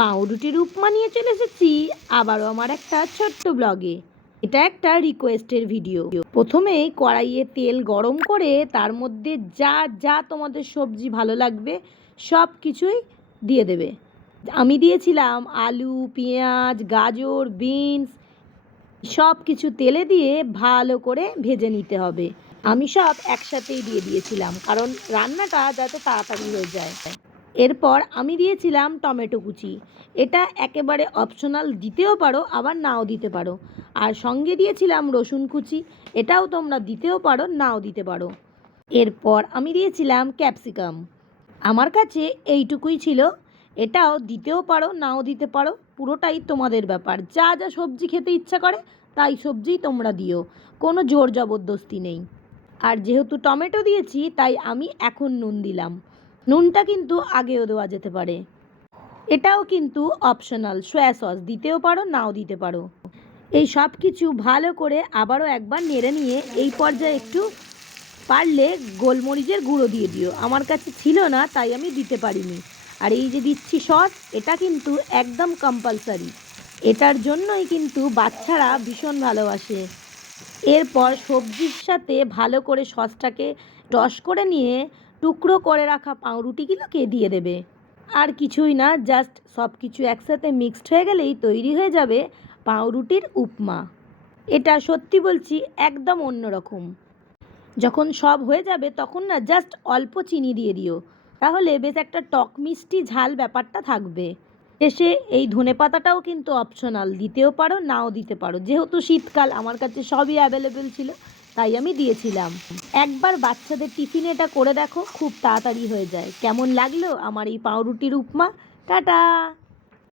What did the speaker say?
পাউরুটির উপমা নিয়ে চলে এসেছি আবারও আমার একটা ছোট্ট ব্লগে। এটা একটা রিকোয়েস্টের ভিডিও। প্রথমেই কড়াইয়ে তেল গরম করে তার মধ্যে যা যা তোমাদের সবজি ভালো লাগবে সব কিছুই দিয়ে দেবে। আমি দিয়েছিলাম আলু, পেঁয়াজ, গাজর, বিনস, সব কিছু তেলে দিয়ে ভালো করে ভেজে নিতে হবে। আমি সব একসাথেই দিয়ে দিয়েছিলাম কারণ রান্নাটা যাতে তাড়াতাড়ি হয়ে যায়। এরপর আমি দিয়েছিলাম টমেটো কুচি। এটা একেবারে অপশনাল, দিতেও পারো আবার নাও দিতে পারো। আর সঙ্গে দিয়েছিলাম রসুন কুচি, এটাও তোমরা দিতেও পারো নাও দিতে পারো। এরপর আমি দিয়েছিলাম ক্যাপসিকাম। আমার কাছে এইটুকুই ছিল, এটাও দিতেও পারো নাও দিতে পারো, পুরোটাই তোমাদের ব্যাপার। যা যা সবজি খেতে ইচ্ছা করে তাই সবজিই তোমরা দিও, কোনো জোর জবরদস্তি নেই। আর যেহেতু টমেটো দিয়েছি তাই আমি এখন নুন দিলাম। নুনটা কিন্তু আগেও দেওয়া যেতে পারে। এটাও কিন্তু অপশনাল, সয়া সস দিতেও পারো নাও দিতে পারো। এই সব কিছু ভালো করে আবারও একবার নেড়ে নিয়ে এই পর্যায়ে একটু পারলে গোলমরিচের গুঁড়ো দিয়ে দিও। আমার কাছে ছিল না তাই আমি দিতে পারিনি। আর এই যে দিচ্ছি সস, এটা কিন্তু একদম কম্পালসারি, এটার জন্যই কিন্তু বাচ্চারা ভীষণ ভালোবাসে। এরপর সবজির সাথে ভালো করে সসটাকে টস করে নিয়ে টুকরো করে রাখা পাউরুটিগুলোকে দিয়ে দেবে। আর কিছুই না, জাস্ট সব কিছু একসাথে মিক্সড হয়ে গেলেই তৈরি হয়ে যাবে পাউরুটির উপমা। এটা সত্যি বলছি একদম অন্যরকম। যখন সব হয়ে যাবে তখন না জাস্ট অল্প চিনি দিয়ে দিও, তাহলে বেশ একটা টক মিষ্টি ঝাল ব্যাপারটা থাকবে। শেষে এই ধনেপাতাটাও কিন্তু অপশনাল, দিতেও পারো নাও দিতে পারো। যেহেতু শীতকাল আমার কাছে সবই অ্যাভেলেবেল ছিল তাই আমি দিয়েছিলাম। একবার বাচ্চাদের টিফিনে এটা করে দেখো, খুব তাড়াতাড়ি হয়ে যায়। কেমন লাগলো আমার এই পাউরুটির উপমা? টাটা।